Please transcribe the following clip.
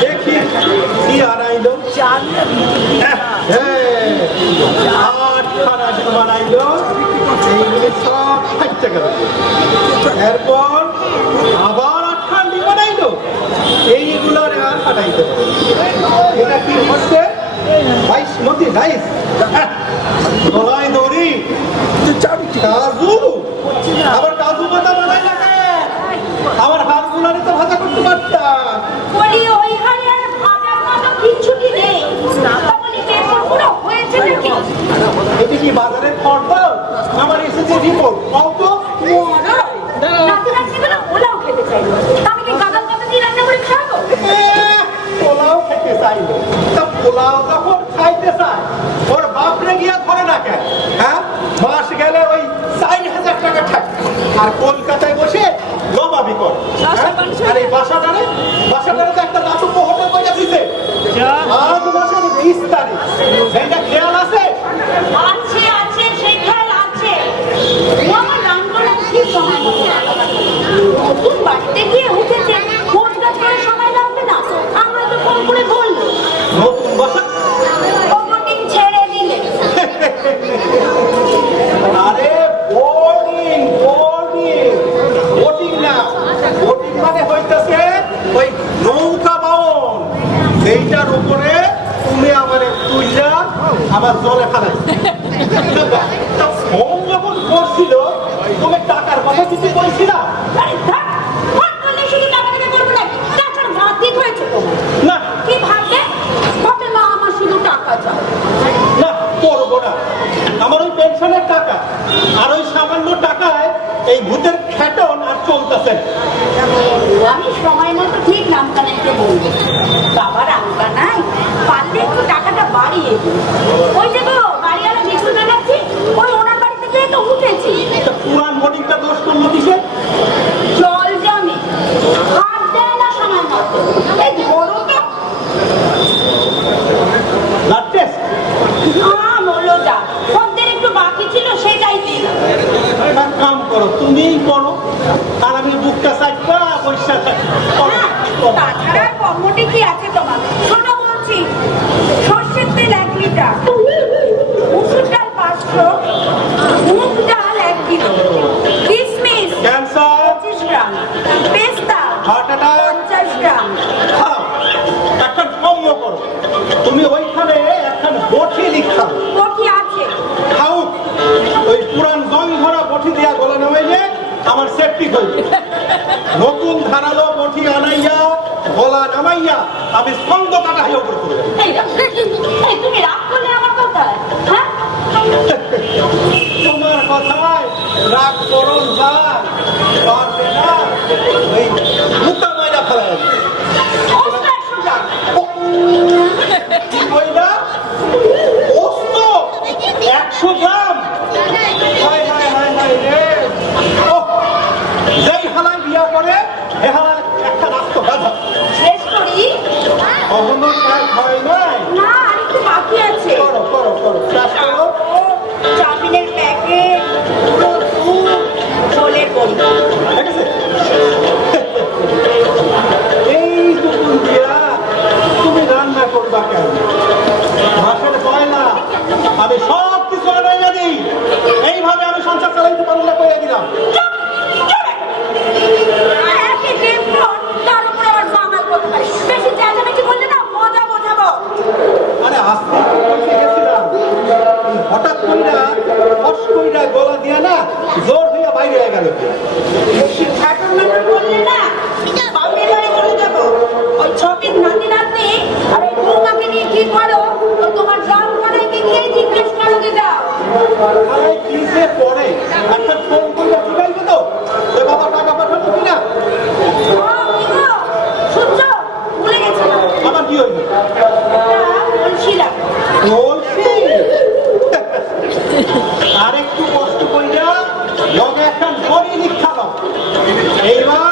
দেখি কি আনাইলো। আটখানা বানাইলো, এইগুলি সব খাইতে গেল। এরপর আবার আটখানি বানাইলো, এইগুলোর আর ফাটাইতে পারে। এটা কি হচ্ছে? বাইসমতি রাইস, গলায় দড়ি, কাজু, আবার কাজু বাদাম বানাই না। আমার হাতগুলারে তো ভাজা করতে পারতাম। এটা কি বাজারের ফর্দ? আমার এসেছে রিপোর্ট। কত পোলাও খেতে চাইলো, আমি কি গাদাল কথা দিয়ে রান্না করে খাবো? পোলাও খেতে চাইলো, তা পোলাও যখন খাইতে চায় ওর বাপরে গিয়া ধরে না কেন? হ্যাঁ, মাস গেলে ওই 4,000 টাকা থাকে, আর কলকাতায় বসে লবাবি করে। আর এই বাসাটারে তো একটা নাটক হোটেল করে দিতে। আজ মাসের 20 তারিখ, এইটা খেয়াল আছে? আছে আছে, সেই খেয়াল আছে। আমার রান্নার ঠিক সময় মতো নতুন বাড়িতে গিয়ে উঠেছে, খোঁজ গাছ করে সময় লাগবে না। আমরা তো ফোন করে বললো নতুন বাসা ওপেনিং ছেড়ে দিলে। আরে বোর্ডিং না, বোর্ডিং মানে হইতেছে ওই নৌকা বাউন, এইটার উপরে তুমি আমার তুইলা আবার জলে ফেলাই। ফোন যখন করছিল তুমি টাকার কথা কিছু বলছিল না? কি ভাবলে না আমার শুধু টাকা চাই? না, করবো না। আমার ওই পেনশনের টাকা আর ওই সামান্য টাকায় এই ভূতের খ্যাটন আর চলতেছে। আমি সময় মতো ঠিক নামকানাইকে বলবো, বাবার আঙ্কা নাই, পারলে একটু টাকাটা বাড়িয়ে দিই। ওই যে গো বাড়িওয়ালা মিঠু জানাচ্ছি, ওই ওনার বাড়ি থেকে তো উঠেছি। পুরান বোর্ডিংটা দোষ করলো কিসে? জল জমে, হাত দেয় না সময় মতো। এই ধরো তো ব্লাড টেস্ট হলো যা, ওদের একটু বাকি ছিল সেটাই দিল। এক কাম করো, তুমিই করো, আর আমি বুকটা চাইবা পয়সা তাছাড়া কর্মটি কি আছে তোমার? শোনো বলছি, সর্ষের তেল 1 লিটার, মুসুর ডাল 500, মুগ ডাল 1 কিলো, কিশমিশ ক্যান্সার 25 গ্রাম, পেস্তা হার্ট অ্যাটাক 50 গ্রাম। একটা কম করো, তুমি ওইখানে একটা বটি লিখাও। বটি আছে? খাও, ওই পুরান জং ধরা বটি দিয়া গলা নামাইলে আমার সেফটি হইবে। নতুন ধারালো বটি আনাইয়া গলা নামাইয়া আমি স্কন্ধ কাটা হইয়া উপরে তুলে দেব। এই তুমি রাগ করলে আমার কথায়? হ্যাঁ, তোমার কথায় রাগ করুন যায়, পারবে না, ওই মুখটা মাইরা ফেলা যাবে। কি কইলা? ওস্ত 100 গ্রাম? হায় হায় হায় হায় রে! যেই হালায় বিয়া করে এ হালায় একটা রাস্ত গাধা। শেষ করি? কখনো কাজ হয় নাই? না, আরেকটু বাকি আছে। করো করো করো, চাষ করো। চাউমিনের প্যাকেট, পুরো দুধ, ঝোলের বড়ি। ঠিক আছে? এই টুকুন দিয়া তুমি রান্না করবা কেন? মাসের পয়লা আমি সব কিছু আনাইয়া দিই, এইভাবে আমি সংসার চালাইতে পারবো না, কইয়া দিলাম। তার উপর আবার জামাই করতে পারে। বেশি চেঁচামেচি করলে না মজা বোঝাবো। আরে আস্তে একটু বসে গেছিলাম, হঠাৎ কইরা ফস কইরা গলা দিয়া না জোর হইয়া বাইরে হয়ে গেল। বেশি ঠাটর মাটর করলে না বাপের বাড়ি চলে যাবো। ওই ছবির নাতি নাতনি আর ওই বৌমাকে নিয়ে কি করো, তো তোমার জাম বানাইতে গিয়ে জিজ্ঞেস করো যে যাও। আরে কি যে পরে একটা ফোন কইরা জিগাইবে তো যে বাবা টাকা পাঠাবো কিনা। শুনছ, ভুলে গেছিলাম। আমার কি হইবে? বলছিলাম বলছি আর একটু কষ্ট কইরা লগে একটা বড়ি লিখা দাও। এইবার